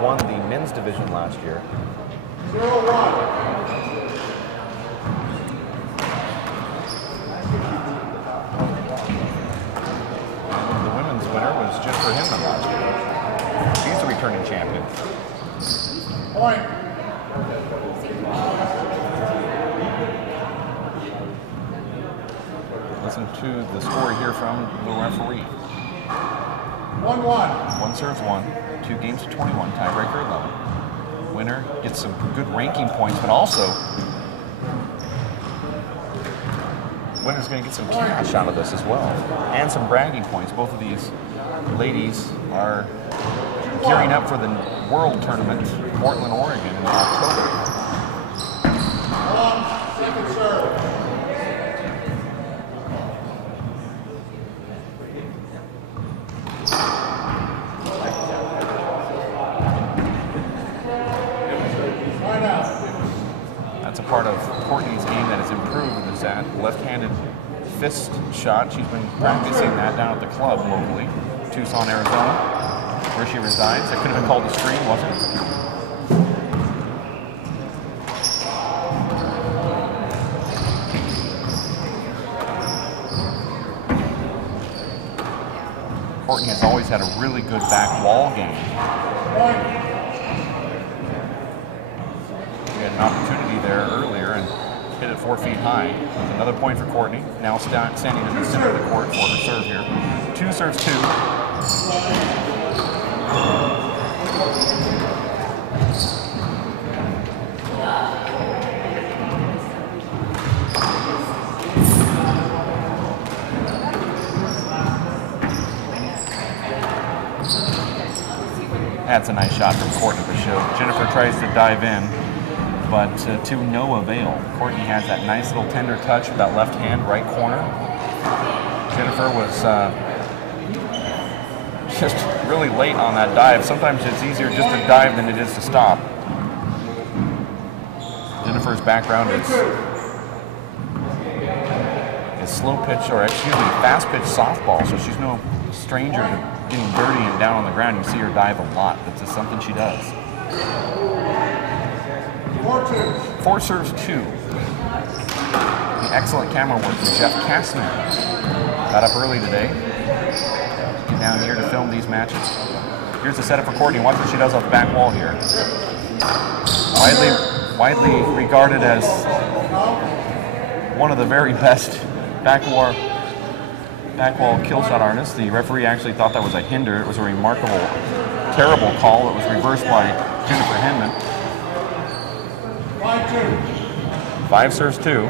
won the men's division last year. 0-1. The women's winner was Jennifer HINMAN last year. She's the returning champion. Point. Listen to the score here from the referee. 1-1. One serves one, 2 games to 21, tiebreaker 11. Winner gets some good ranking points, but also winner's going to get some cash out of this as well, and some bragging points. Both of these ladies are gearing up for the World Tournament, Portland, Oregon in October. Second serve. That's a part of Courtney's game that has improved, is that left-handed fist shot. She's been practicing that down at the club locally, Tucson, Arizona, where she resides. It could have been called a screen, wasn't it? Courtney has always had a really good back wall game. We had an opportunity there earlier and hit it 4 feet high. Another point for Courtney. Now standing in the center of the court for her serve here. 2 serves 2. That's a nice shot from Courtney for show. Jennifer tries to dive in, but to no avail. Courtney has that nice little tender touch with that left hand, right corner. Jennifer was just really late on that dive. Sometimes it's easier just to dive than it is to stop. Jennifer's background is slow pitch, or excuse me, fast pitch softball, so she's no stranger to getting dirty and down on the ground. You see her dive a lot. That's just something she does. 4 serves 2. Excellent camera work from Jeff Kastner. Got up early today. Get down here to film these matches. Here's the setup for Courtney. Watch what she does off the back wall here. Widely regarded as one of the very best back wall kill shot artists. The referee actually thought that was a hinder. It was a remarkable, terrible call. It was reversed by Jennifer HINMAN. 5-2. 5 serves 2.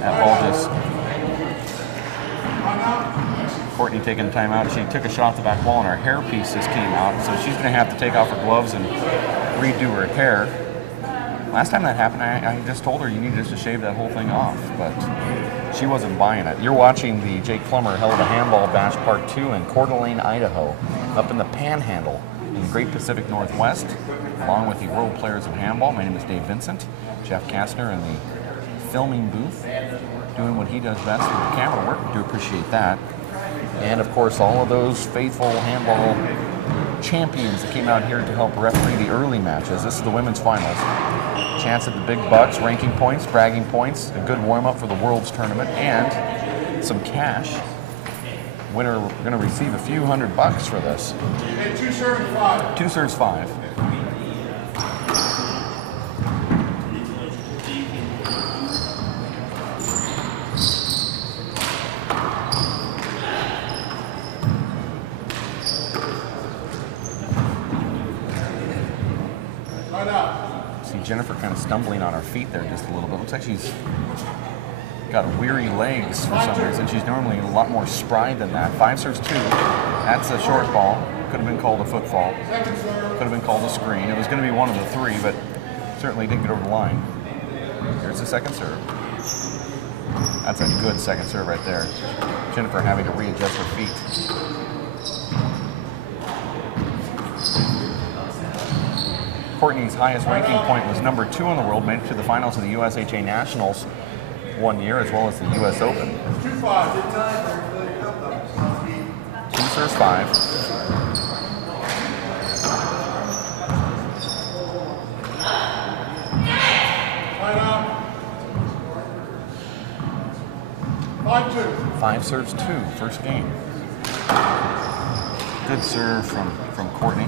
That ball just... Courtney taking time out. She took a shot off the back wall and her hair piece just came out, so she's going to have to take off her gloves and redo her hair. Last time that happened, I just told her you need just to shave that whole thing off, but she wasn't buying it. You're watching the Jake Plummer Helluva Handball Bash Part 2 in Coeur d'Alene, Idaho, up in the Panhandle in the Great Pacific Northwest, along with the World Players of Handball. My name is Dave Vincent. Jeff Kastner in the filming booth, doing what he does best with the camera work. We do appreciate that. And of course, all of those faithful handball champions that came out here to help referee the early matches. This is the women's finals. Chance at the big bucks, ranking points, bragging points, a good warm-up for the World's Tournament, and some cash. Winner going to receive a few $100 for this. 2 serves 5. 2 serves 5. See Jennifer kind of stumbling on her feet there just a little bit. Looks like she's got weary legs for some reason. She's normally a lot more spry than that. 5 serves 2. That's a short ball. Could have been called a footfall. Could have been called a screen. It was going to be one of the 3, but certainly didn't get over the line. Here's the second serve. That's a good second serve right there. Jennifer having to readjust her feet. Courtney's highest ranking point was number 2 in the world, made it to the finals of the USHA Nationals one year, as well as the US Open. 2-5. 2 serves 5. Line out. 5-2. 5 serves 2, first game. Good serve from Courtney.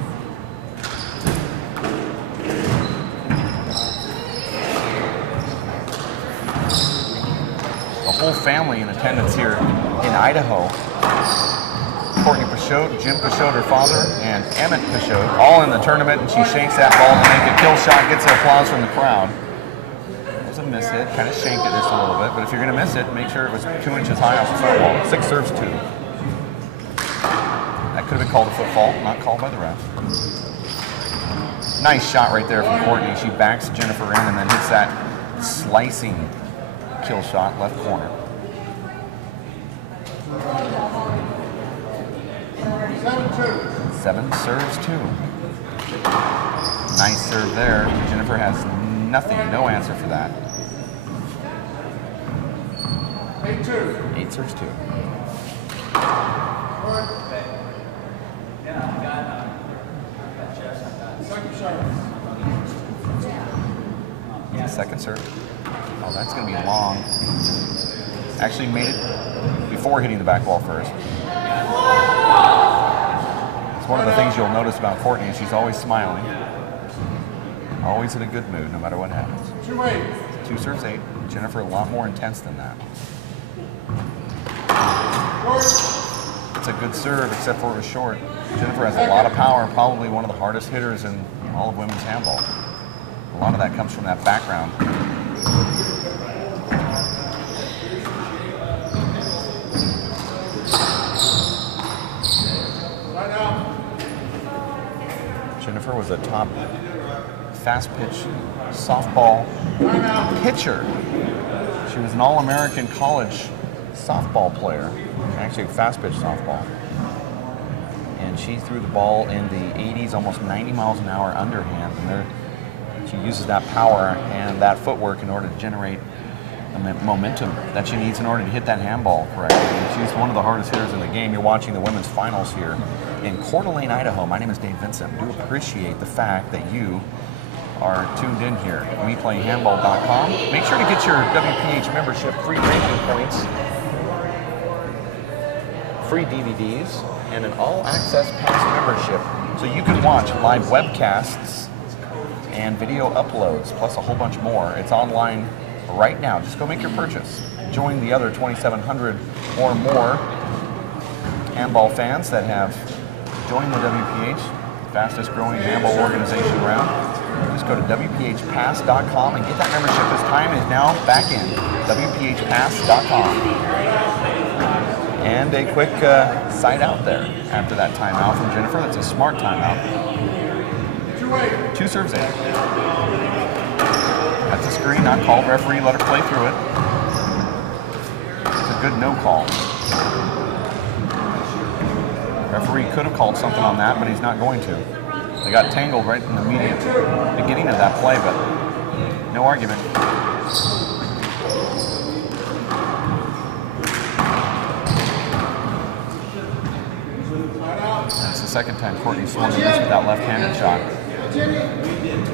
The whole family in attendance here in Idaho. Courtney Peixoto, Jim Peixoto, her father, and Emmett Peixoto, all in the tournament, and she shanks that ball to make a kill shot, gets the applause from the crowd. It was a miss hit, kind of shanked it just a little bit, but if you're going to miss it, make sure it was 2 inches high off the football. 6 serves 2. That could have been called a foot fault, not called by the ref. Nice shot right there from Courtney. She backs Jennifer in and then hits that slicing kill shot left corner. 7-2. 7 serves 2. Nice serve there. Jennifer has nothing, no answer for that. 8-2. 8 serves 2. Second serve. Second serve. Oh, that's going to be long. Actually made it before hitting the back wall first. It's one of the things you'll notice about Courtney is she's always smiling. Always in a good mood, no matter what happens. 2-8. 2 serves 8. Jennifer a lot more intense than that. It's a good serve, except for it was short. Jennifer has a lot of power, probably one of the hardest hitters in all of women's handball. A lot of that comes from that background. Jennifer was a top fast pitch softball pitcher. She was an All-American college softball player, actually fast pitch softball. And she threw the ball in the 80s, almost 90 miles an hour underhand. And she uses that power and that footwork in order to generate the momentum that she needs in order to hit that handball correctly. And she's one of the hardest hitters in the game. You're watching the women's finals here in Coeur d'Alene, Idaho. My name is Dave Vincent. I do appreciate the fact that you are tuned in here at WePlayHandball.com. Make sure to get your WPH membership, free ranking points, free DVDs, and an all-access pass membership so you can watch live webcasts and video uploads, plus a whole bunch more. It's online right now. Just go make your purchase. Join the other 2,700 or more handball fans that have joined the WPH, fastest growing handball organization around. Just go to WPHpass.com and get that membership. This time is now back in. WPHpass.com. And a quick side out there after that timeout from Jennifer. That's a smart timeout. 2 serves 8. That's a screen, not called. Referee let her play through it. It's a good no call. Referee could have called something on that, but he's not going to. They got tangled right in the immediate beginning of that play, but no argument. That's the second time Courtney swung and missed with that left-handed shot.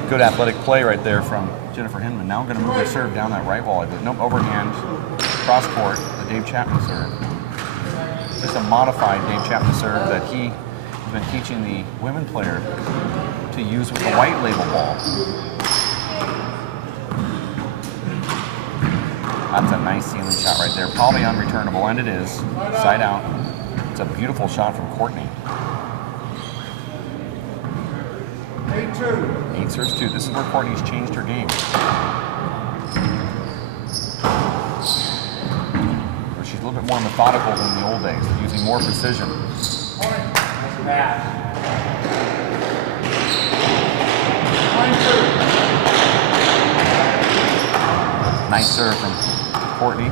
Good athletic play right there from Jennifer HINMAN. Now I'm going to move her serve down that right wall. Nope, overhand, cross court, the Dave Chapman serve. Just a modified Dave Chapman serve that he has been teaching the women player to use with the white label ball. That's a nice ceiling shot right there. Probably unreturnable, and it is. Side out. It's a beautiful shot from Courtney. 8-2. 8 serves 2. This is where Courtney's changed her game. Where she's a little bit more methodical than the old days, using more precision. Nice serve from Courtney.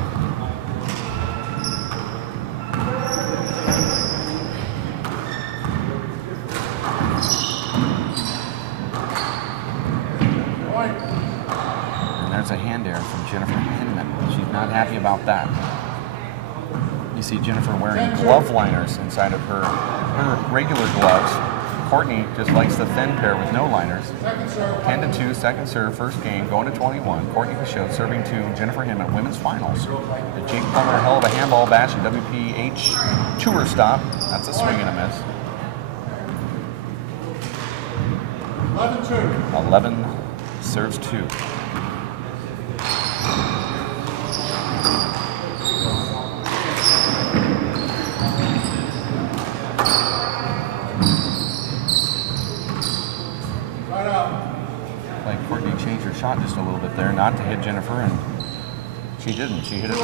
Jennifer HINMAN. She's not happy about that. You see Jennifer wearing glove liners inside of her regular gloves. Courtney just likes the thin pair with no liners. 10-2, second serve, first game, going to 21. Courtney PEIXOTO serving to Jennifer HINMAN, women's finals. The Jake Plummer Helluva Handball Bash and WPH Tour stop. That's a swing and a miss. 11-2. 11 serves 2. Like Courtney changed her shot just a little bit there, not to hit Jennifer, and she didn't. She hit it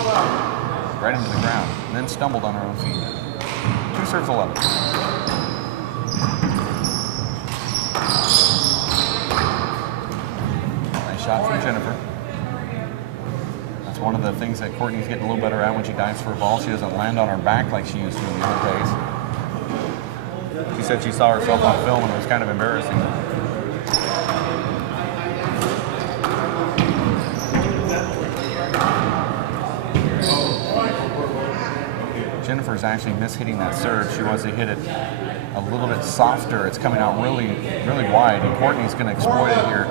right into the ground, and then stumbled on her own feet. 2 serves 11. Nice shot from Jennifer. That's one of the things that Courtney's getting a little better at when she dives for a ball. She doesn't land on her back like she used to in the old days. She said she saw herself on film and it was kind of embarrassing. Jennifer's actually mishitting that serve. She wants to hit it a little bit softer. It's coming out really, really wide, and Courtney's going to exploit it here.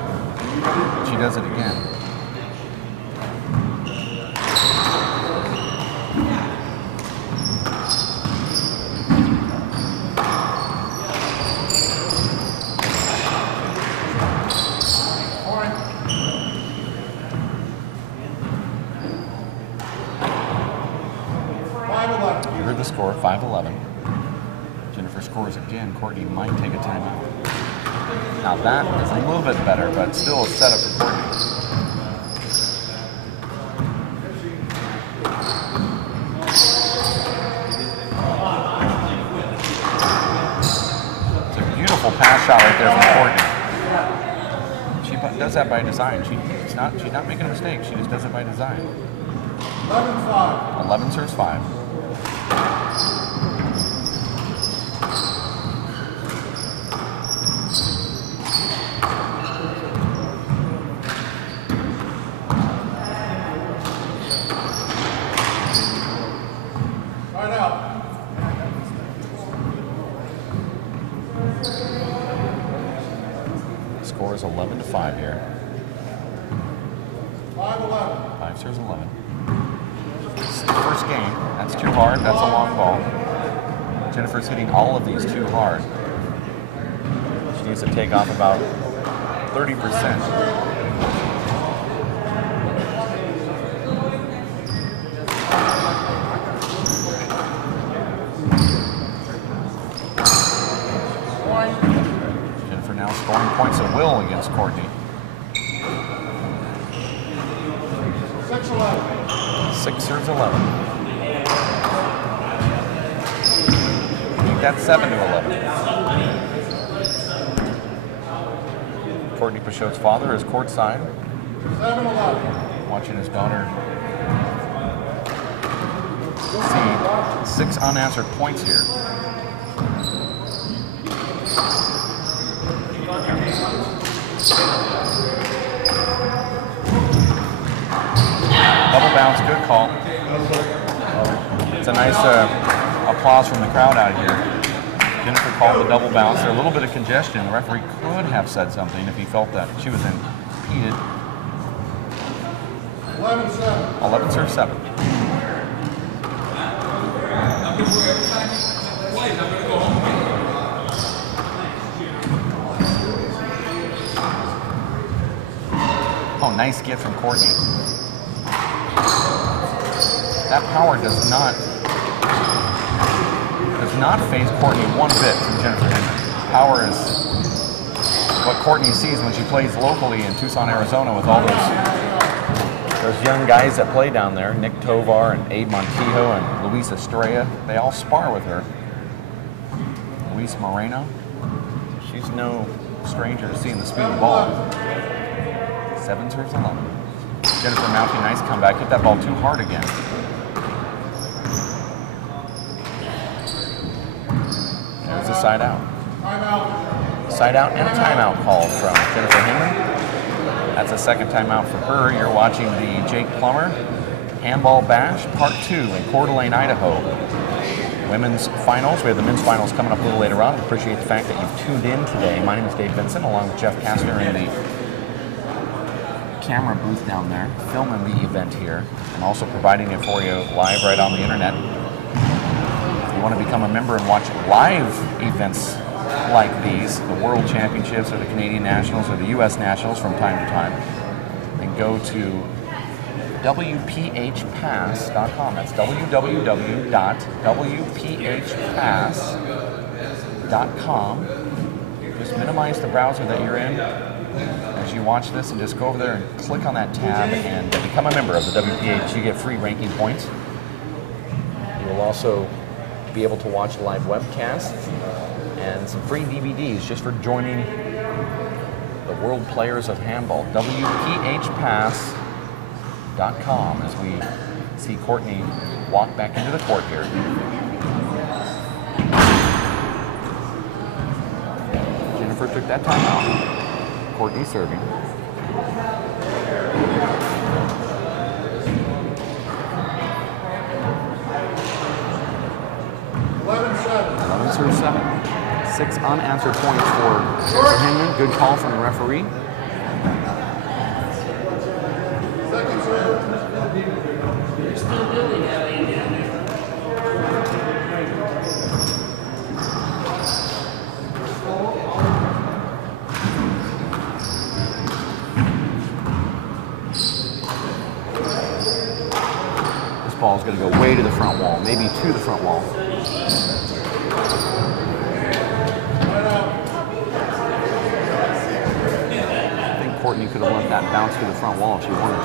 She does it again. You heard the score, 5-11. Jennifer scores again. Courtney might take a timeout. Now that is a little bit better, but still a setup for Courtney. It's a beautiful pass shot right there from Courtney. She does that by design. She's not making a mistake. She just does it by design. 11-5. 11 serves 5. Right out. Score is 11-5 here. 5-11. 5 serves 11. It's the first game. That's too hard. That's a long ball. Jennifer's hitting all of these too hard. She needs to take off about 30%. Jennifer now scoring points at will against Courtney. 6-11. 6 serves 11. Make that 7-11. Courtney PEIXOTO's father is courtside, 7-11. watching his daughter see 6 unanswered points here. Double bounce, good call. It's a nice applause from the crowd out here. Jennifer called the double bounce. There's a little bit of congestion. The referee could have said something if he felt that she was impeded. 11-7. 11 serves 7. Oh, nice gift from Courtney. That power does not phase Courtney one bit from Jennifer HINMAN. Power is what Courtney sees when she plays locally in Tucson, Arizona, with all those young guys that play down there. Nick Tovar and Abe Montijo and Luis Estrella. They all spar with her. Luis Moreno. She's no stranger to seeing the speed of the ball. 7 serves 11. Jennifer mounting, nice comeback. Hit that ball too hard again. There's a side out. Timeout. Side out and a timeout called from Jennifer HINMAN. That's a second time out for her. You're watching the Jake Plummer Handball Bash Part 2 in Coeur d'Alene, Idaho. Women's finals. We have the men's finals coming up a little later on. I appreciate the fact that you've tuned in today. My name is Dave Benson, along with Jeff Kastner in the camera booth down there, filming the event here, and also providing it for you live right on the internet. If you want to become a member and watch live events like these, the World Championships or the Canadian Nationals or the U.S. Nationals from time to time, then go to WPHpass.com. That's www.WPHpass.com. Just minimize the browser that you're in as you watch this and just go over there and click on that tab and become a member of the WPH. You get free ranking points. You will also be able to watch live webcasts and some free DVDs just for joining the World Players of Handball. WPHpass.com as we see Courtney walk back into the court here. Jennifer took that time out. Courtney serving. 11 serve 7. 6 unanswered points for HINMAN. Good call from the referee. Second serve. This ball's going to go way to the front wall, maybe to the front wall. Courtney could have let that bounce to the front wall if she wanted to.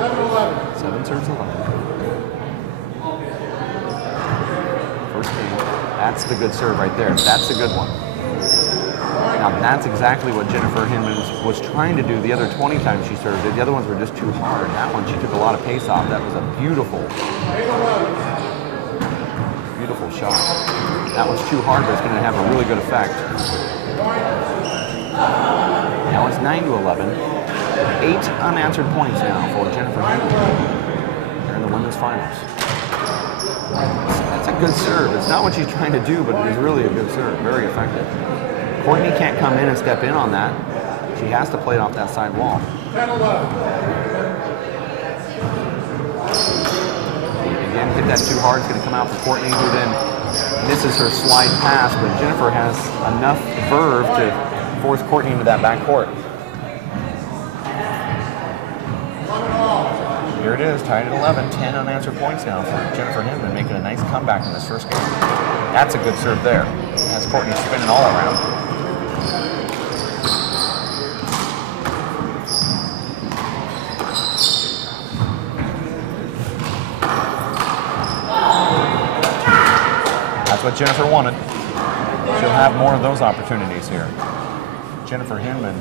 7-11. 7 serves 11. First game. That's the good serve right there. That's the good one. Now that's exactly what Jennifer HINMAN was trying to do the other 20 times she served it. The other ones were just too hard. That one she took a lot of pace off. That was a beautiful shot. That one's too hard, but it's going to have a really good effect. Now it's 9-11. 8 unanswered points now for Jennifer HINMAN. They're in the women's finals. That's a good serve. It's not what she's trying to do, but it is really a good serve. Very effective. Courtney can't come in and step in on that. She has to play it off that side wall. 10-11. Again, hit that too hard. It's going to come out for Courtney, who then misses her slide pass, but Jennifer has enough verve to force Courtney into that back court. Here it is, tied at 11. 10 unanswered points now for Jennifer HINMAN, making a nice comeback in this first game. That's a good serve there. Has Courtney spinning all around. That's what Jennifer wanted. She'll have more of those opportunities here. Jennifer HINMAN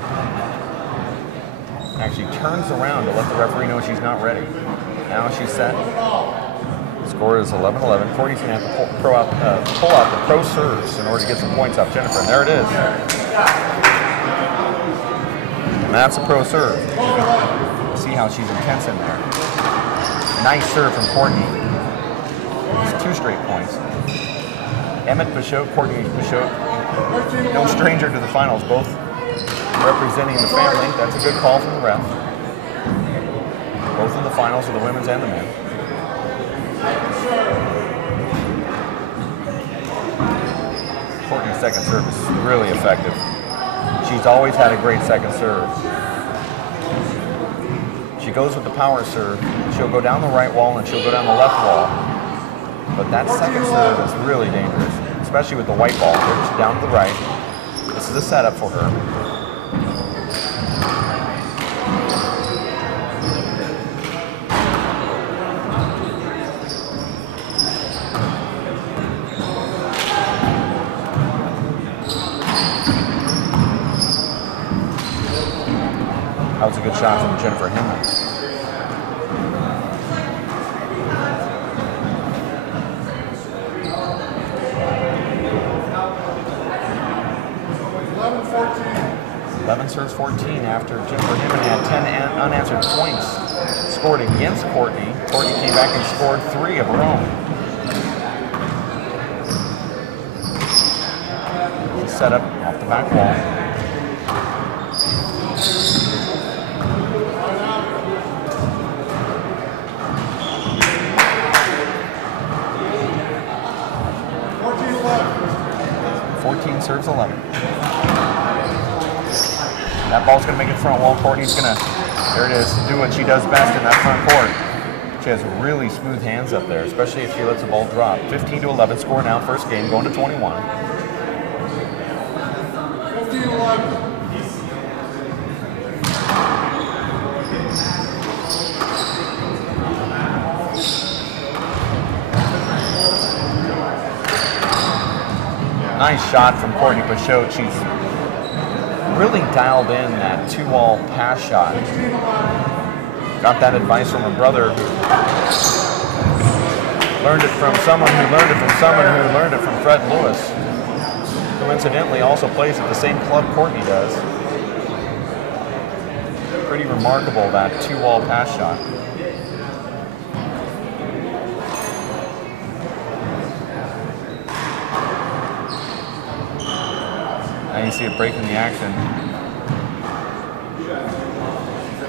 actually turns around to let the referee know she's not ready. Now she's set. The score is 11-11. Courtney's going to have to pull out the pro serves in order to get some points off Jennifer. And there it is. And that's a pro serve. See how she's intense in there. Nice serve from Courtney. It's 2 straight points. Emmett Pichot, Courtney Pichot, no stranger to the finals, both representing the family. That's a good call from the ref. Both in the finals of the women's and the men. Courtney's second serve is really effective. She's always had a great second serve. She goes with the power serve. She'll go down the right wall and she'll go down the left wall. But that second serve is really dangerous, especially with the white ball. It's down to the right. This is a setup for her. That was a good shot from Jennifer HINMAN. 11 serves 14 after Jennifer HINMAN had 10 unanswered points scored against Courtney. Courtney came back and scored 3 of her own. Set up off the back wall. Serves 11. That ball's going to make it front wall. Courtney's going to, there it is, do what she does best in that front court. She has really smooth hands up there, especially if she lets the ball drop. 15-11 score now, first game, going to 21. 15-11. Nice shot from Courtney Peixoto. She's really dialed in that 2-wall pass shot. Got that advice from her brother, who learned it from someone who learned it from someone who learned it from Fred Lewis, who incidentally also plays at the same club Courtney does. Pretty remarkable, that 2-wall pass shot. Now you see it breaking the action.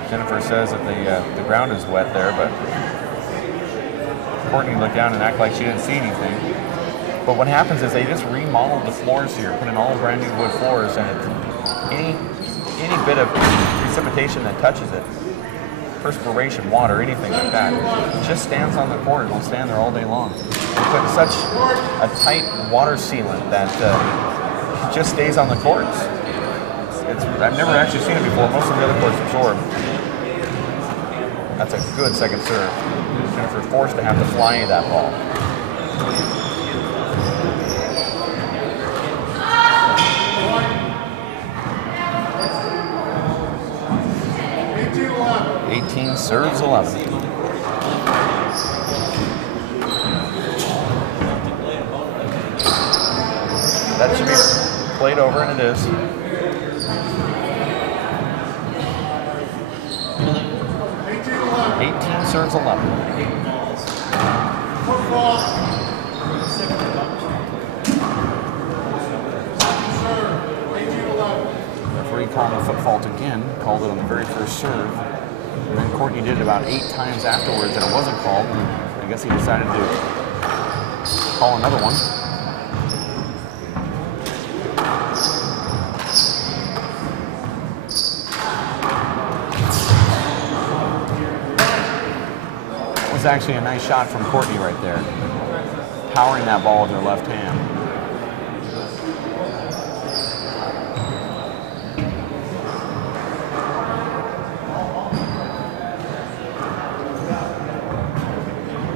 Jennifer says that the ground is wet there, but Courtney looked down and act like she didn't see anything. But what happens is they just remodeled the floors here, put in all brand new wood floors, and any bit of precipitation that touches it, perspiration, water, anything like that, it just stands on the court. It'll stand there all day long. They put such a tight water sealant that it just stays on the courts. I've never actually seen it before. Most of the other courts absorb. That's a good second serve. Jennifer forced to have to fly that ball. $18 serves 11. That should be played over, and it is. Serves 11. Referee called a foot fault again, called it on the very first serve. And then Courtney did it about 8 times afterwards and it wasn't called. And I guess he decided to call another one. Was actually a nice shot from Courtney right there, powering that ball with her left hand.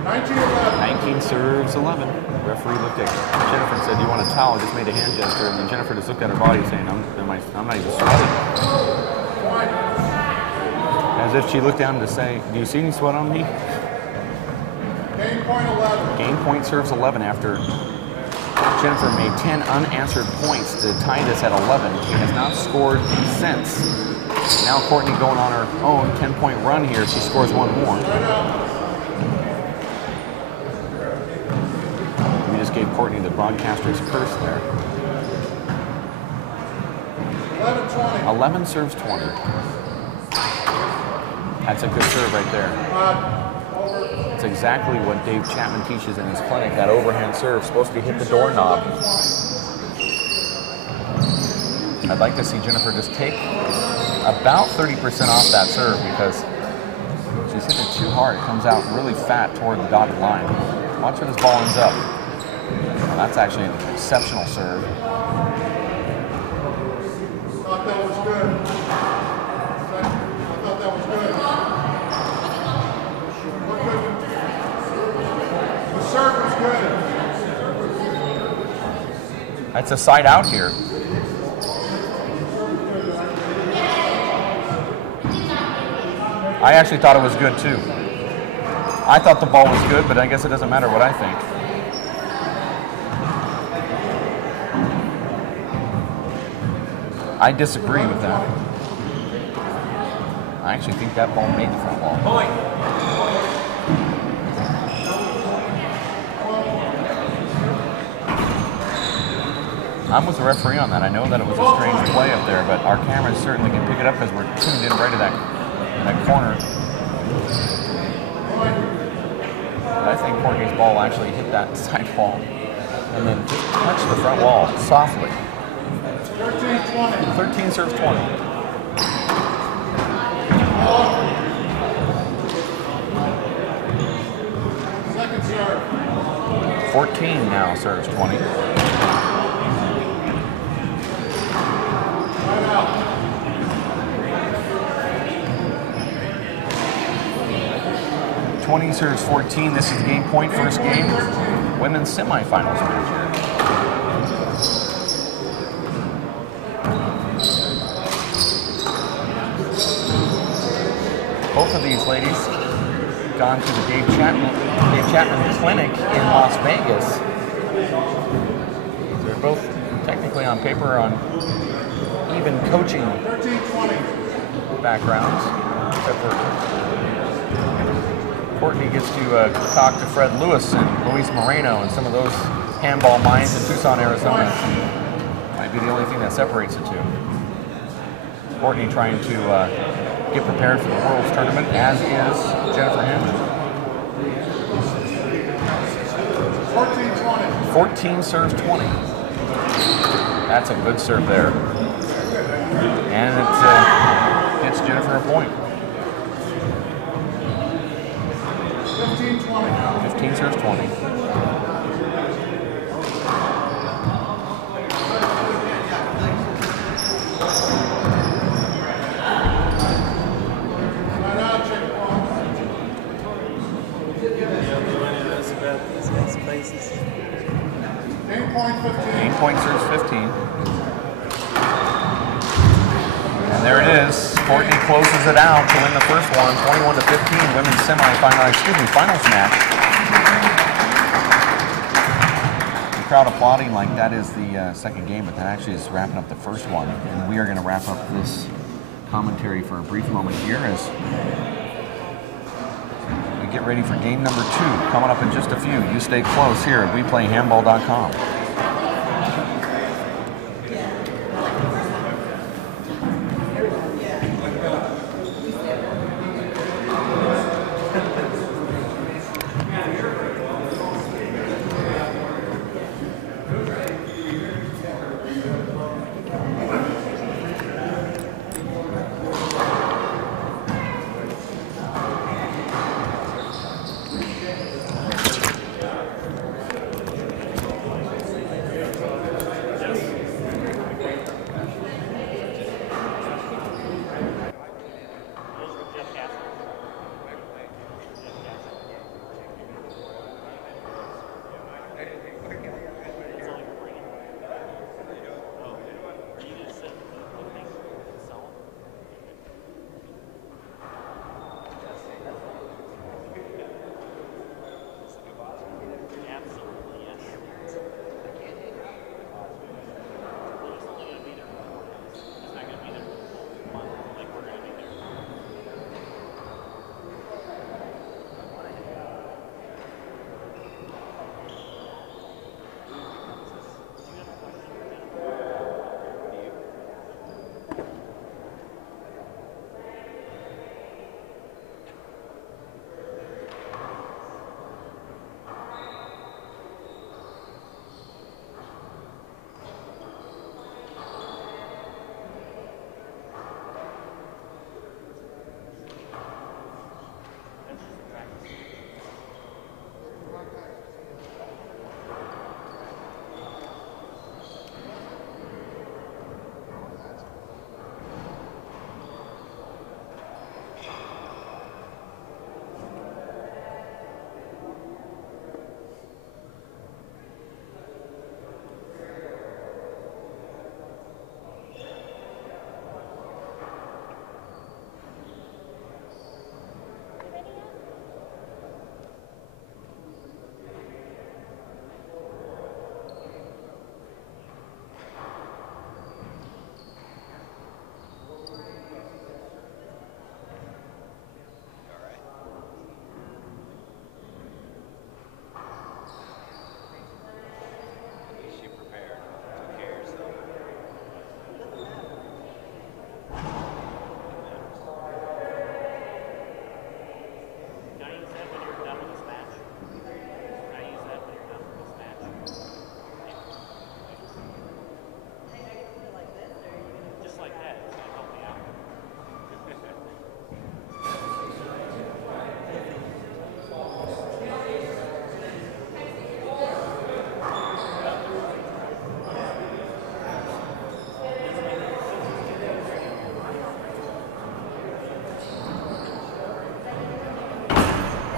$19 serves 11. The referee looked at Jennifer and said, "Do you want a towel?" Just made a hand gesture, and then Jennifer just looked at her body saying, I'm not even sweating. As if she looked down to say, "Do you see any sweat on me?" Game point 11. Game point serves 11 after Jennifer made 10 unanswered points to tie this at 11. She has not scored since. Now Courtney going on her own 10-point run here. She scores one more. We just gave Courtney the broadcaster's curse there. 11 serves 20. That's a good serve right there. It's exactly what Dave Chapman teaches in his clinic, that overhand serve, supposed to hit the doorknob. I'd like to see Jennifer just take about 30% off that serve because she's hitting it too hard. It comes out really fat toward the dotted line. Watch where this ball ends up. Well, that's actually an exceptional serve. Thought that was good. I thought that was good. The serve was good. That's a side out here. I actually thought it was good too. I thought the ball was good, but I guess it doesn't matter what I think. I disagree with that. I actually think that ball made the front wall. I'm with the referee on that. I know that it was a strange play up there, but our cameras certainly can pick it up because we're tuned in right to that corner. But I think Courtney's ball actually hit that side wall and then just touched the front wall softly. 13 serves 20. Second serve. 14 now serves 20. 20 serves 14. This is game point, first game. Women's semifinals match here. Both of these ladies gone to the Dave Chapman Clinic in Las Vegas. They're both technically on paper on even coaching backgrounds, except for Courtney gets to talk to Fred Lewis and Luis Moreno and some of those handball minds in Tucson, Arizona. Might be the only thing that separates the two. Courtney trying to get prepared for the World's Tournament, as is Jennifer HINMAN. 14 serves 20. That's a good serve there. And it's Jennifer a point. 15 serves 20. Game point serves 15. And there it is. Courtney closes it out to win the first one, 21-15, women's finals match. The crowd applauding like that is the second game, but that actually is wrapping up the first one. And we are going to wrap up this commentary for a brief moment here as we get ready for game number 2, coming up in just a few. You stay close here at WePlayHandball.com.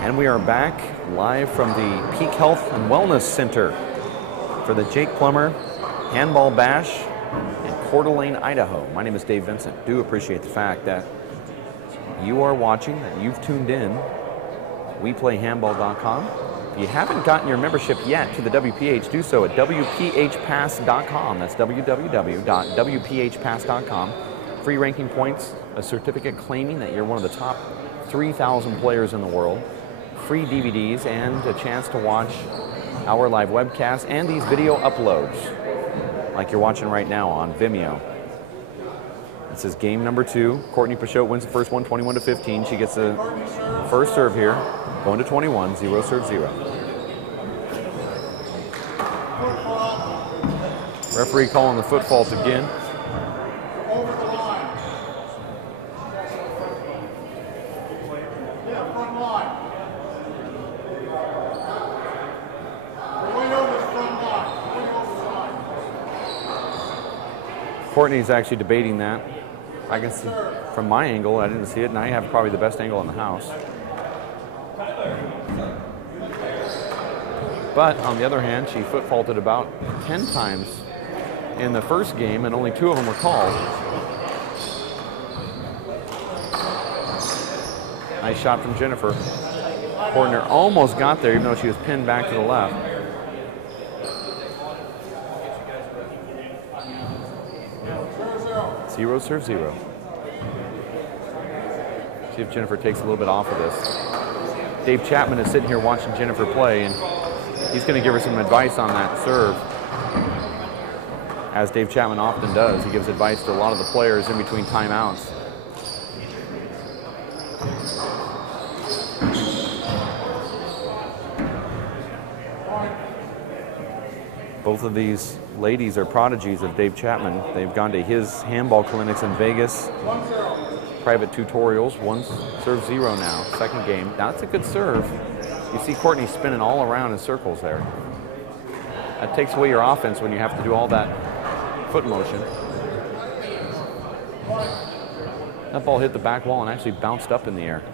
And we are back live from the Peak Health and Wellness Center for the Jake Plummer Handball Bash in Coeur d'Alene, Idaho. My name is Dave Vincent. Do appreciate the fact that you are watching, that you've tuned in. WePlayHandball.com. If you haven't gotten your membership yet to the WPH, do so at WPHpass.com. That's www.WPHpass.com. Free ranking points, a certificate claiming that you're one of the top 3,000 players in the world, free DVDs, and a chance to watch our live webcasts and these video uploads like you're watching right now on Vimeo. This is game number 2. Courtney PEIXOTO wins the first one, 21-15. She gets the first serve here, going to 21, 0 serve 0. Referee calling the foot fault again. Over the line. Yeah, front line. Way over the front line. Way over the line. Courtney's actually debating that. I can see from my angle, I didn't see it, and I have probably the best angle in the house. But on the other hand, she foot faulted about 10 times in the first game, and only 2 of them were called. Nice shot from Jennifer. Courtney almost got there, even though she was pinned back to the left. Zero serve 0. See if Jennifer takes a little bit off of this. Dave Chapman is sitting here watching Jennifer play, and he's going to give her some advice on that serve. As Dave Chapman often does, he gives advice to a lot of the players in between timeouts. Both of these ladies are prodigies of Dave Chapman. They've gone to his handball clinics in Vegas, private tutorials. 1 serve 0 now, second game. That's a good serve. You see Courtney spinning all around in circles there. That takes away your offense when you have to do all that foot motion. That ball hit the back wall and actually bounced up in the air.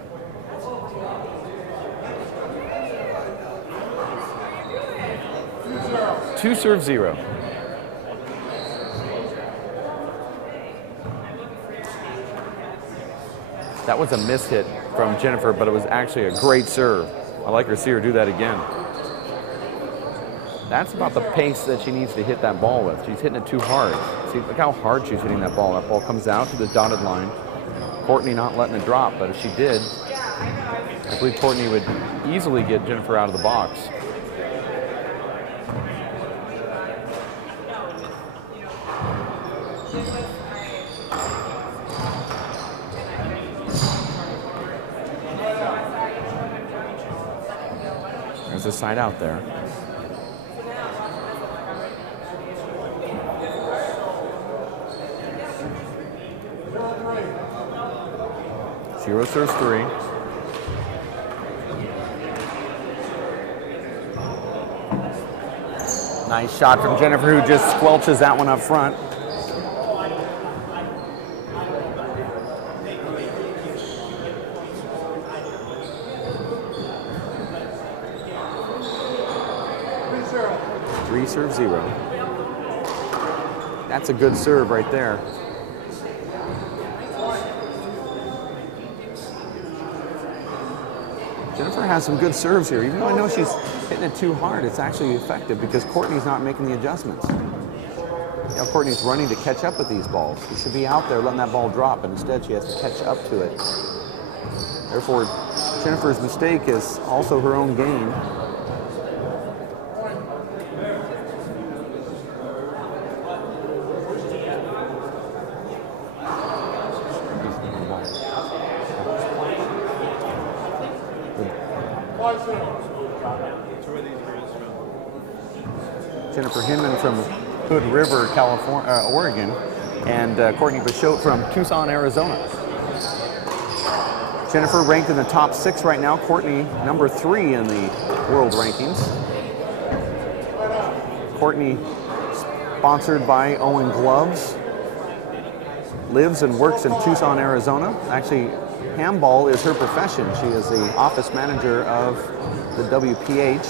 Two serve 0. That was a miss hit from Jennifer, but it was actually a great serve. I like her, see her do that again. That's about the pace that she needs to hit that ball with. She's hitting it too hard. See, look how hard she's hitting that ball. That ball comes out to the dotted line. Courtney not letting it drop, but if she did, I believe Courtney would easily get Jennifer out of the box. There's a side out there. Zero serves 3. Nice shot from Jennifer, who just squelches that one up front. Three serve 0. That's a good serve right there. Jennifer has some good serves here. Even though I know she's hitting it too hard, it's actually effective because Courtney's not making the adjustments. You know, Courtney's running to catch up with these balls. She should be out there letting that ball drop, but instead she has to catch up to it. Therefore, Jennifer's mistake is also her own gain. Jennifer HINMAN from Hood River, California, Oregon, and Courtney PEIXOTO from Tucson, Arizona. Jennifer ranked in the top 6 right now. Courtney number 3 in the world rankings. Courtney, sponsored by Owen Gloves, lives and works in Tucson, Arizona. Actually Handball is her profession. She is the office manager of the WPH.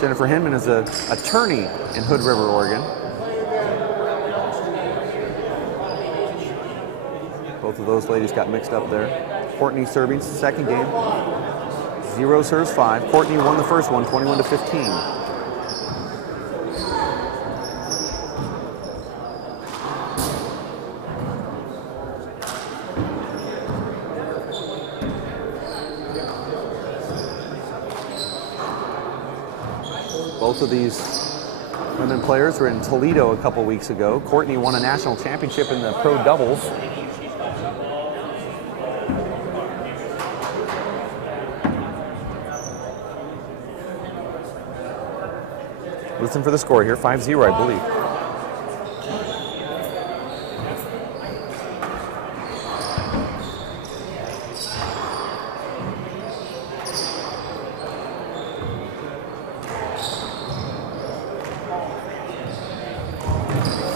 Jennifer HINMAN is an attorney in Hood River, Oregon. Both of those ladies got mixed up there. Courtney serving second game. 0 serves 5. Courtney won the first one, 21-15. Both of these women players were in Toledo a couple weeks ago. Courtney won a national championship in the pro doubles. Listen for the score here, 5-0, I believe.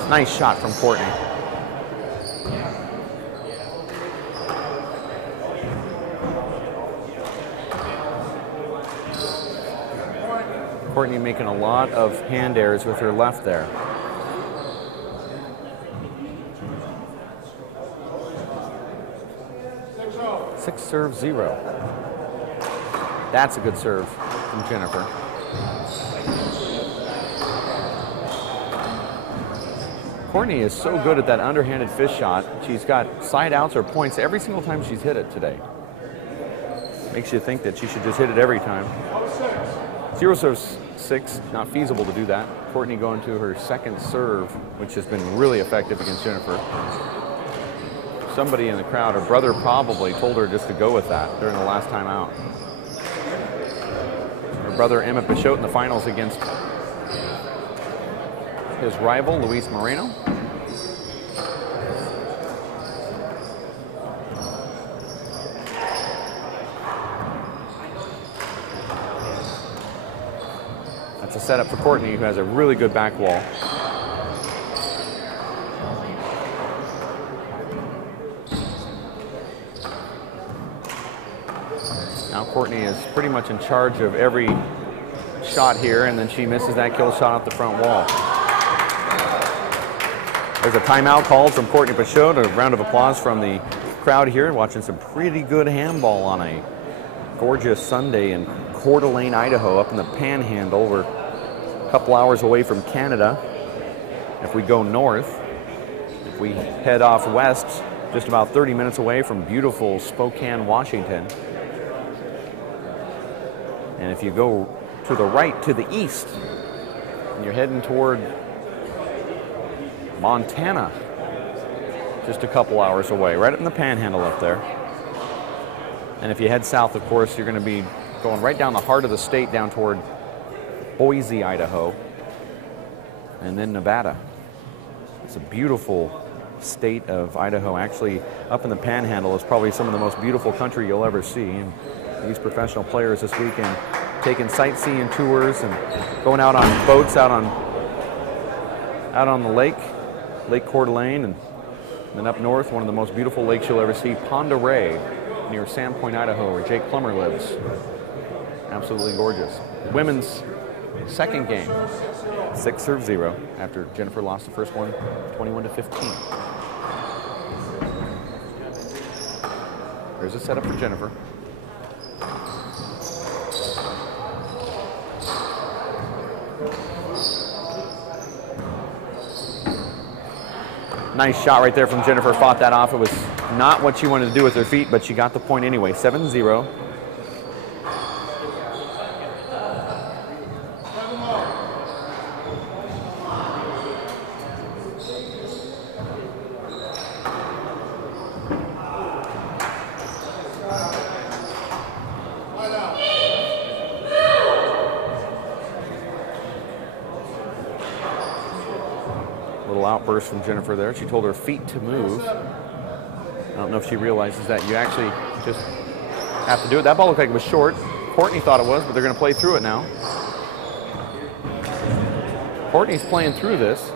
Nice shot from Courtney. Courtney making a lot of hand airs with her left there. Six serve 0. That's a good serve from Jennifer. Courtney is so good at that underhanded fish shot. She's got side outs or points every single time she's hit it today. Makes you think that she should just hit it every time. 0 serves 6, not feasible to do that. Courtney going to her second serve, which has been really effective against Jennifer. Somebody in the crowd, her brother probably, told her just to go with that during the last time out. Her brother Emmett PEIXOTO in the finals against his rival, Luis Moreno. That's a setup for Courtney, who has a really good back wall. Now Courtney is pretty much in charge of every shot here, and then she misses that kill shot off the front wall. There's a timeout called from Courtney PEIXOTO. A round of applause from the crowd here, watching some pretty good handball on a gorgeous Sunday in Coeur d'Alene, Idaho, up in the Panhandle. We're a couple hours away from Canada. If we go north, if we head off west, just about 30 minutes away from beautiful Spokane, Washington. And if you go to the right, to the east, and you're heading toward Montana, just a couple hours away, right up in the Panhandle up there. And if you head south, of course, you're going to be going right down the heart of the state, down toward Boise, Idaho, and then Nevada. It's a beautiful state of Idaho. Actually, up in the Panhandle is probably some of the most beautiful country you'll ever see. And these professional players this weekend taking sightseeing tours and going out on boats out on the lake, Lake Coeur d'Alene, and then up north, one of the most beautiful lakes you'll ever see, Pend Oreille, near Sandpoint, Idaho, where Jake Plummer lives. Absolutely gorgeous. Women's second game, 6 serve 0, after Jennifer lost the first one, 21-15. There's a setup for Jennifer. Nice shot right there from Jennifer, fought that off. It was not what she wanted to do with her feet, but she got the point anyway, 7-0. Outburst from Jennifer there. She told her feet to move. I don't know if she realizes that you actually just have to do it. That ball looked like it was short. Courtney thought it was, but they're going to play through it now. Courtney's playing through this.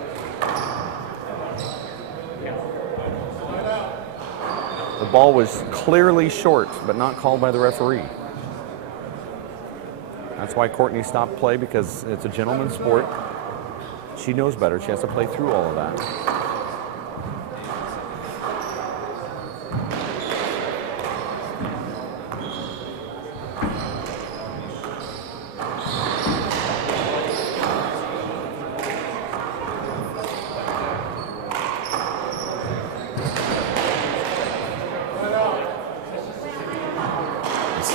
The ball was clearly short, but not called by the referee. That's why Courtney stopped play, because it's a gentleman's sport. She knows better. She has to play through all of that.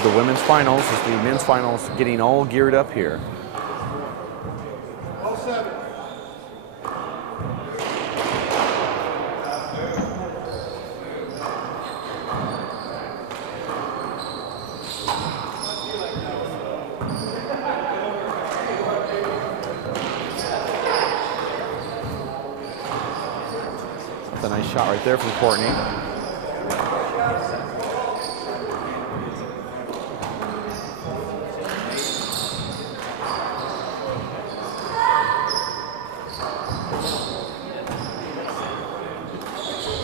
The women's finals, is the men's finals getting all geared up here. All 7. That's a nice shot right there from Courtney.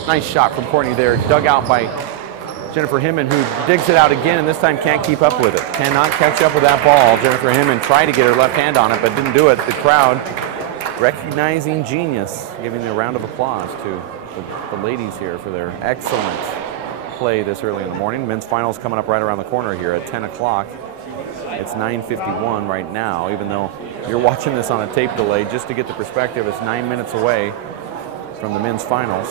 Nice shot from Courtney there, dug out by Jennifer Hinman, who digs it out again and this time can't keep up with it. Cannot catch up with that ball. Jennifer Hinman tried to get her left hand on it, but didn't do it. The crowd recognizing genius, giving a round of applause to the ladies here for their excellent play this early in the morning. Men's finals coming up right around the corner here at 10 o'clock. It's 9:51 right now, even though you're watching this on a tape delay. Just to get the perspective, it's 9 minutes away from the men's finals.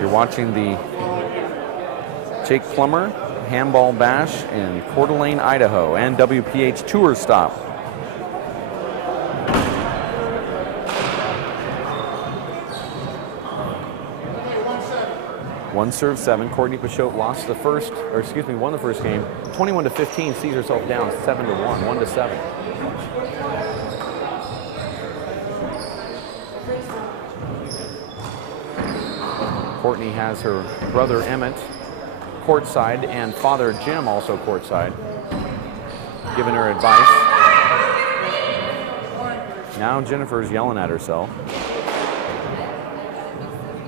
You're watching the Jake Plummer Handball Bash in Coeur d'Alene, Idaho, and WPH Tour Stop. One serve 7. Courtney PEIXOTO lost the first, or excuse me, won the first game, 21-15. Sees herself down 7-1, 1-7. Courtney has her brother Emmett courtside and father Jim also courtside, giving her advice. Now Jennifer's yelling at herself.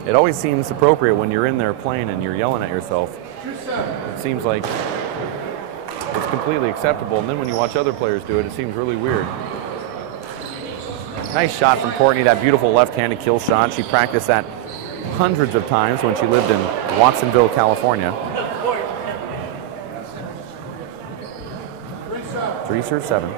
It always seems appropriate when you're in there playing and you're yelling at yourself. It seems like it's completely acceptable, and then when you watch other players do it, it seems really weird. Nice shot from Courtney, that beautiful left-handed kill shot. She practiced that hundreds of times when she lived in Watsonville, California. 3 serve 7.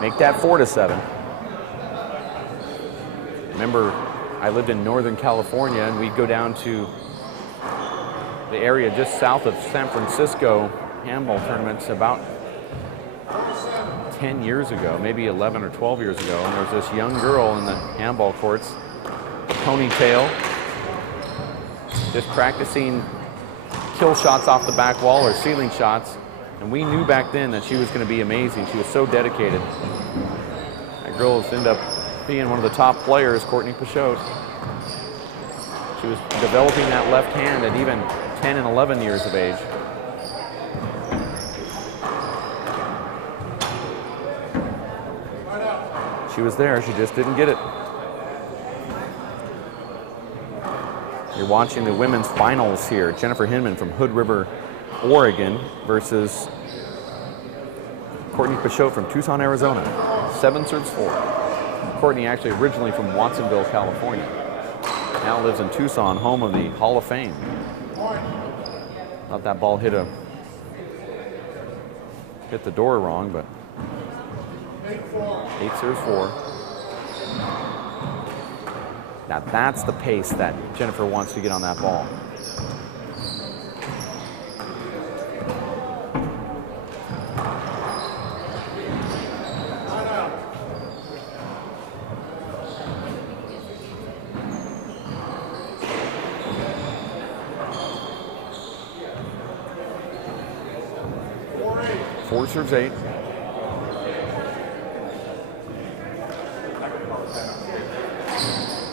Make that 4-7. Remember, I lived in Northern California, and we'd go down to the area just south of San Francisco handball tournaments about 10 years ago, maybe 11 or 12 years ago, and there was this young girl in the handball courts, ponytail, just practicing kill shots off the back wall or ceiling shots, and we knew back then that she was going to be amazing. She was so dedicated. That girl has ended up being one of the top players, Courtney PEIXOTO. She was developing that left hand at even 10 and 11 years of age. She was there, she just didn't get it. You're watching the women's finals here. Jennifer Hinman from Hood River, Oregon versus Courtney PEIXOTO from Tucson, Arizona. 7 serves 4. Courtney actually originally from Watsonville, California. Now lives in Tucson, home of the Hall of Fame. Thought that ball hit the door wrong, but 8 serves 4. Now that's the pace that Jennifer wants to get on that ball. 4 serves 8.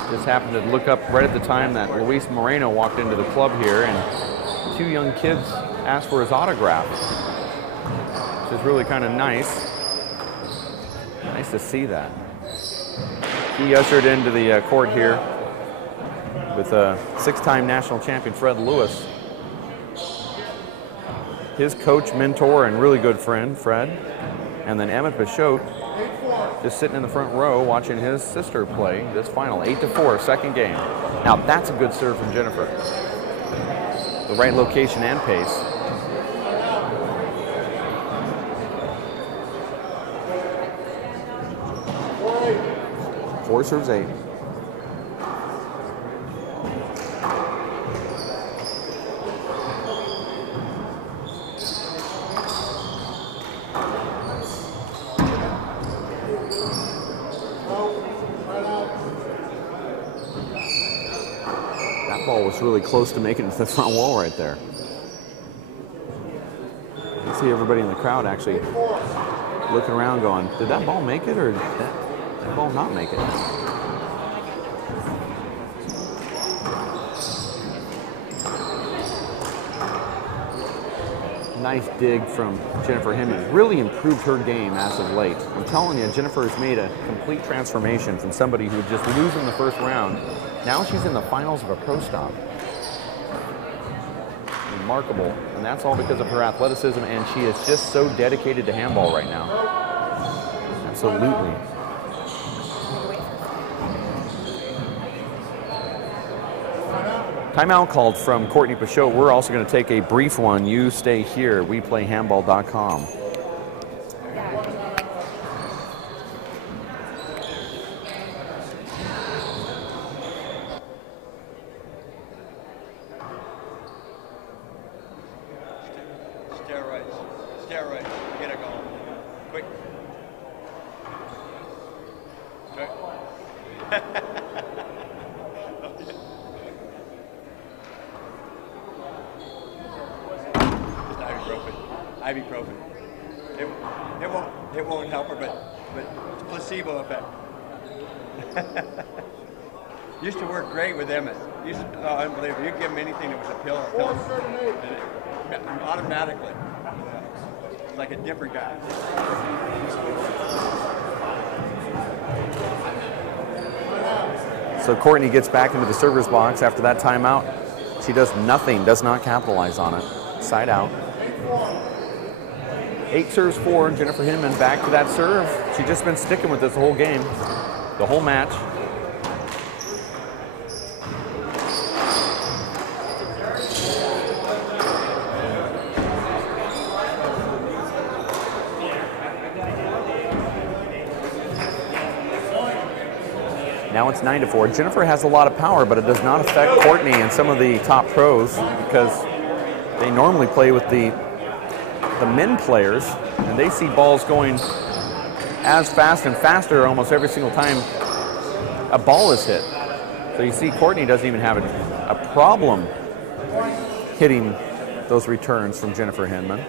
Just happened to look up right at the time that Luis Moreno walked into the club here, and 2 young kids asked for his autograph, which is really kind of nice. Nice to see that. He ushered into the court here with 6-time national champion Fred Lewis. His coach, mentor, and really good friend, Fred. And then Emmett PEIXOTO just sitting in the front row watching his sister play this final. 8-4, second game. Now that's a good serve from Jennifer. The right location and pace. Four serves 8. That ball was really close to making it to the front wall right there. You see everybody in the crowd actually looking around going, did that ball make it or did that ball not make it? Nice dig from Jennifer HINMAN. Really improved her game as of late. I'm telling you, Jennifer has made a complete transformation from somebody who would just lose in the first round. Now she's in the finals of a pro stop. Remarkable. And that's all because of her athleticism, and she is just so dedicated to handball right now. Absolutely. Timeout called from Courtney PEIXOTO. We're also going to take a brief one. You stay here. WePlayHandball.com. Steroids. Get it going. Quick. Ibuprofen. It won't help her, but it's placebo effect. Used to work great with Emmett. Unbelievable. You give him anything that was a pill or and automatically. It's like a different guy. So Courtney gets back into the server's box after that timeout. She does nothing, does not capitalize on it. Side out. 8 serves 4, Jennifer HINMAN back to that serve. She's just been sticking with this the whole game, the whole match. Now it's 9-4. Jennifer has a lot of power, but it does not affect Courtney and some of the top pros because they normally play with the men players, and they see balls going as fast and faster almost every single time a ball is hit. So you see Courtney doesn't even have a problem hitting those returns from Jennifer HINMAN.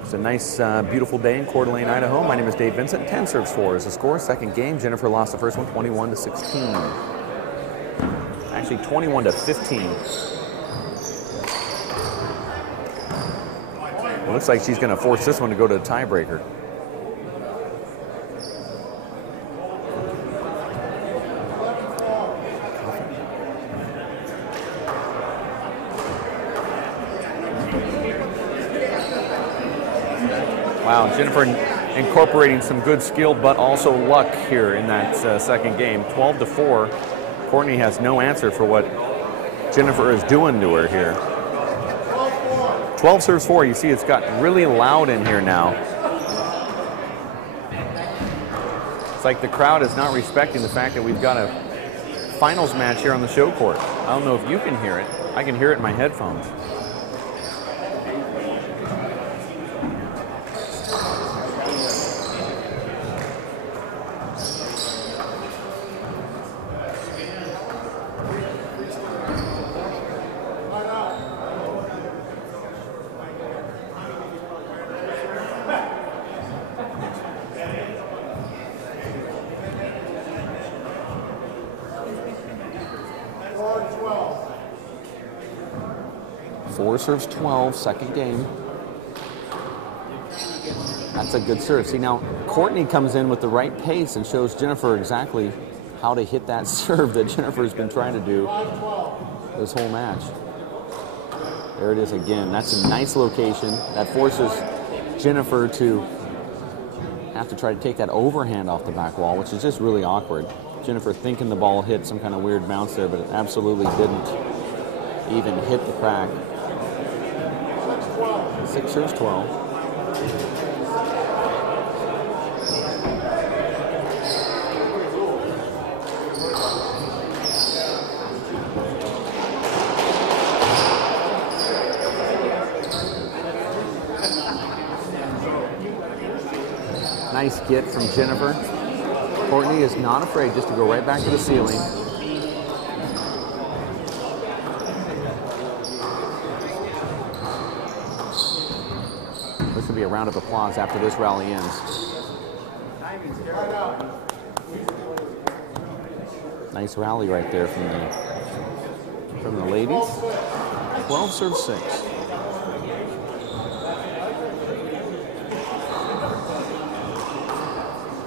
It's a nice, beautiful day in Coeur d'Alene, Idaho. My name is Dave Vincent. 10 serves 4 is the score. Second game, Jennifer lost the first one 21-16. Actually 21-15. It looks like she's going to force this one to go to the tiebreaker. Wow, Jennifer incorporating some good skill, but also luck here in that second game. 12-4. Courtney has no answer for what Jennifer is doing to her here. 12 serves 4. You see it's got really loud in here now. It's like the crowd is not respecting the fact that we've got a finals match here on the show court. I don't know if you can hear it. I can hear it in my headphones. 4 serves 12, second game. That's a good serve. See, now Courtney comes in with the right pace and shows Jennifer exactly how to hit that serve that Jennifer's been trying to do this whole match. There it is again. That's a nice location. That forces Jennifer to have to try to take that overhand off the back wall, which is just really awkward. Jennifer thinking the ball hit some kind of weird bounce there, but it absolutely didn't even hit the crack. 6 serves 12. Nice get from Jennifer. Courtney is not afraid just to go right back to the ceiling. This will be a round of applause after this rally ends. Nice rally right there from the ladies. 12 serves 6.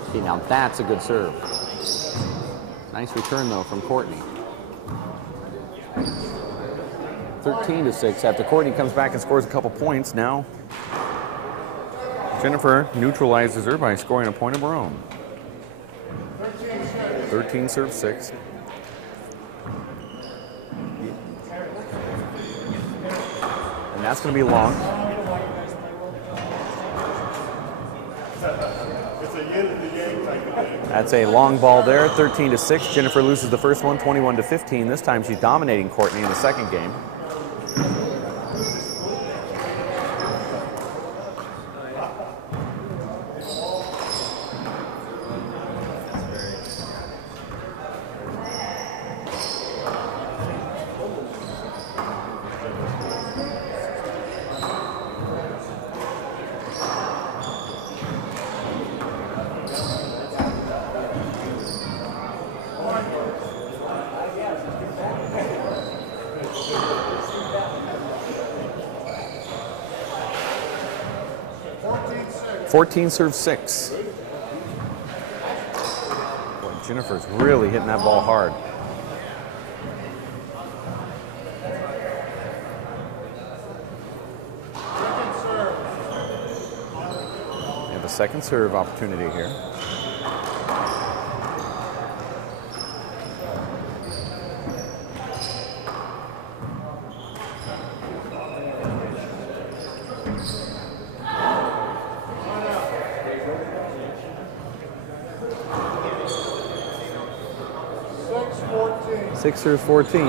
Okay, now that's a good serve. Nice return though from Courtney. 13-6 after Courtney comes back and scores a couple points. Now Jennifer neutralizes her by scoring a point of her own. 13 serves 6. And that's going to be long. That's a long ball there, 13-6. Jennifer loses the first one, 21-15. This time she's dominating Courtney in the second game. Fourteen serves 6. Boy, Jennifer's really hitting that ball hard. We have a second serve opportunity here. Six serves 14.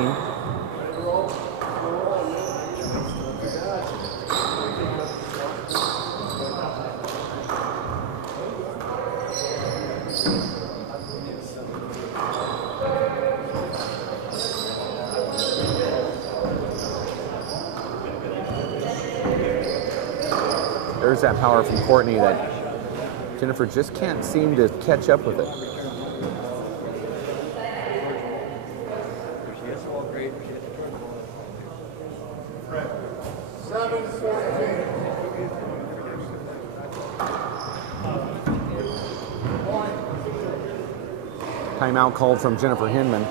There's that power from Courtney that Jennifer just can't seem to catch up with it. Timeout called from Jennifer HINMAN.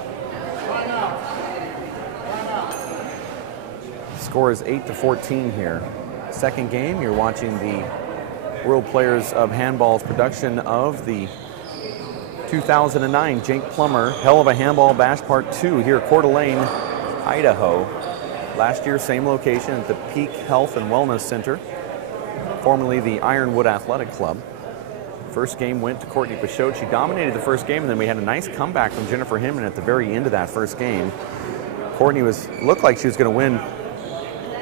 Score is 8-14 here. Second game, you're watching the World Players of Handball's production of the 2009 Jake Plummer Helluva Handball Bash Part 2 here at Coeur d'Alene, Idaho. Last year, same location at the Peak Health and Wellness Center, formerly the Ironwood Athletic Club. First game went to Courtney PEIXOTO. She dominated the first game, and then we had a nice comeback from Jennifer HINMAN at the very end of that first game. Courtney looked like she was going to win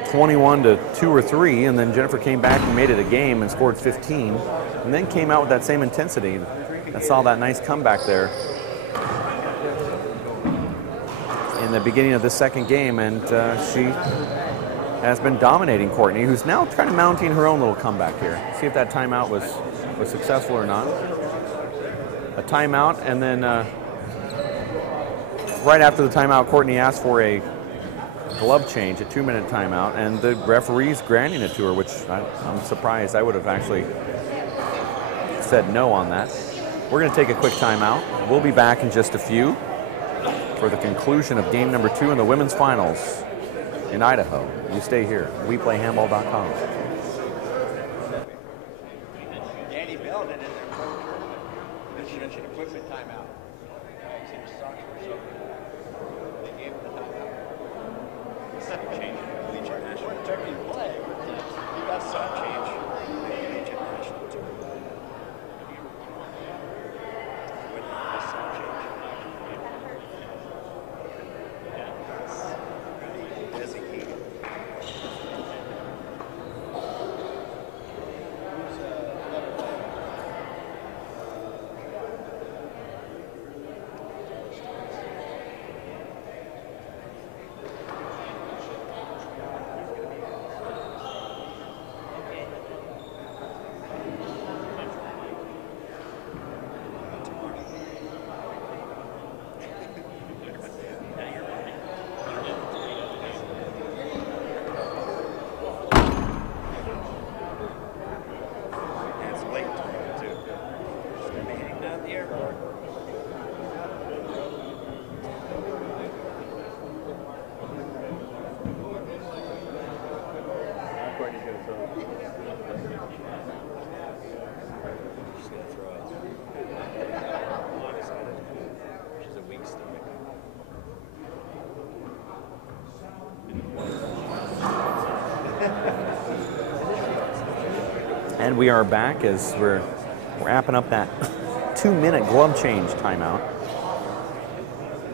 21-2 or 3, and then Jennifer came back and made it a game and scored 15, and then came out with that same intensity. I saw that nice comeback there in the beginning of the second game, and she has been dominating Courtney, who's now kind of mounting her own little comeback here. See if that timeout was successful or not. A timeout, and then right after the timeout, Courtney asked for a glove change, a 2-minute timeout, and the referee's granting it to her, which I'm surprised. I would have actually said no on that. We're going to take a quick timeout. We'll be back in just a few for the conclusion of game number 2 in the women's finals in Idaho. You stay here. WePlayHandball.com. Danny Bell did it in their pro tournament. This an equipment timeout. They gave him the timeout. Change collegiate national. What took you play? You got some change. Collegiate national too. With the some change. Designated. And we are back as we're wrapping up that 2-minute glove change timeout.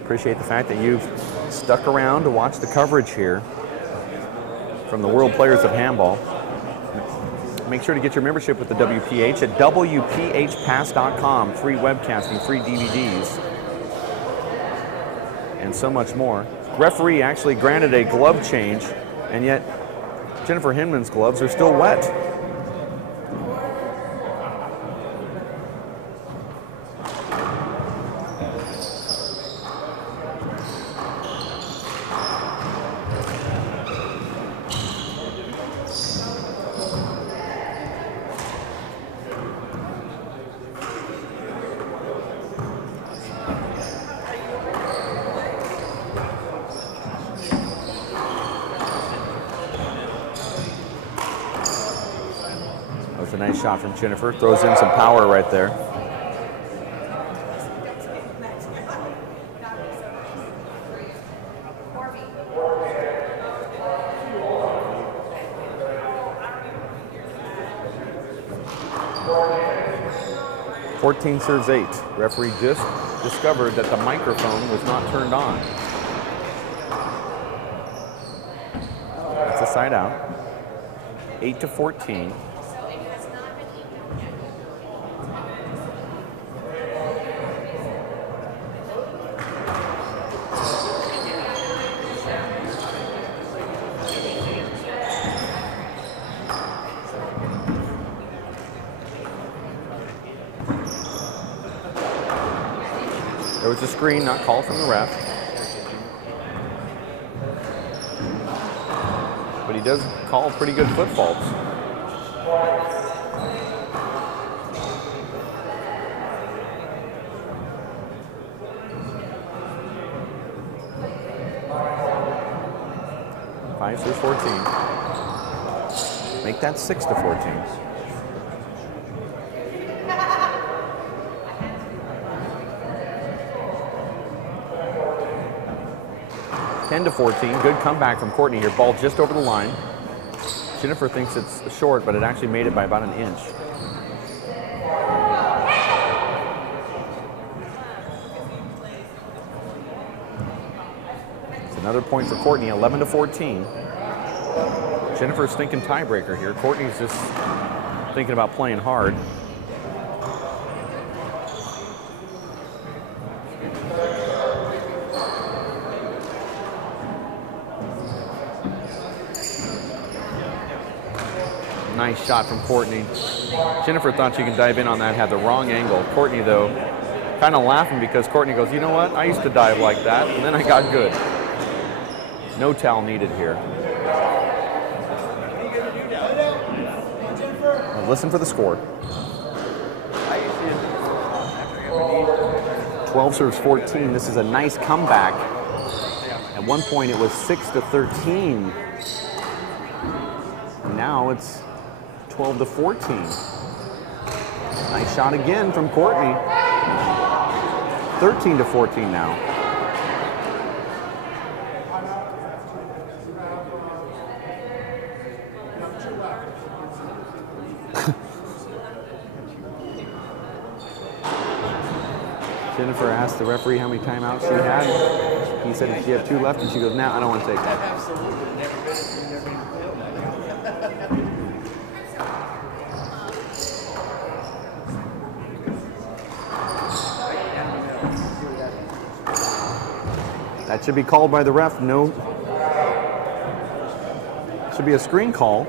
Appreciate the fact that you've stuck around to watch the coverage here from the World Players of Handball. Make sure to get your membership with the WPH at WPHpass.com. Free webcasting, free DVDs, and so much more. Referee actually granted a glove change, and yet Jennifer HINMAN's gloves are still wet. A nice shot from Jennifer, throws in some power right there. "14 serves 8. Referee just discovered that the microphone was not turned on. That's a side out. 8-14. There was a screen not called from the ref. But he does call pretty good foot faults. Five serves 14. Make that 6-14. 10-14, good comeback from Courtney here. Ball just over the line. Jennifer thinks it's short, but it actually made it by about an inch. It's another point for Courtney, 11-14. Jennifer's thinking tiebreaker here. Courtney's just thinking about playing hard. Nice shot from Courtney. Jennifer thought she could dive in on that, had the wrong angle. Courtney, though, kind of laughing because Courtney goes, you know what? I used to dive like that, and then I got good. No towel needed here. Now listen for the score. 12 serves 14. This is a nice comeback. At one point it was 6-13. Now it's 12-14. Nice shot again from Courtney. 13-14 now. Jennifer asked the referee how many timeouts she had. He said she had 2 left, and she goes, "Nah, I don't want to take that." That should be called by the ref. No. Should be a screen call.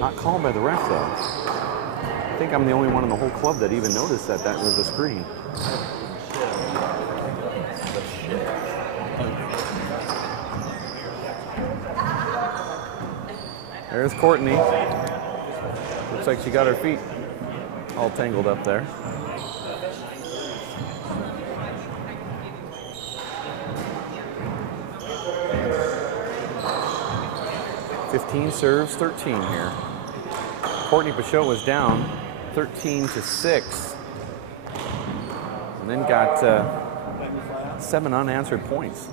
Not called by the ref, though. I think I'm the only one in the whole club that even noticed that that was a screen. There's Courtney. Looks like she got her feet all tangled up there. (15 serves, 13 here. Courtney PEIXOTO was down 13-6, and then got 7 unanswered points.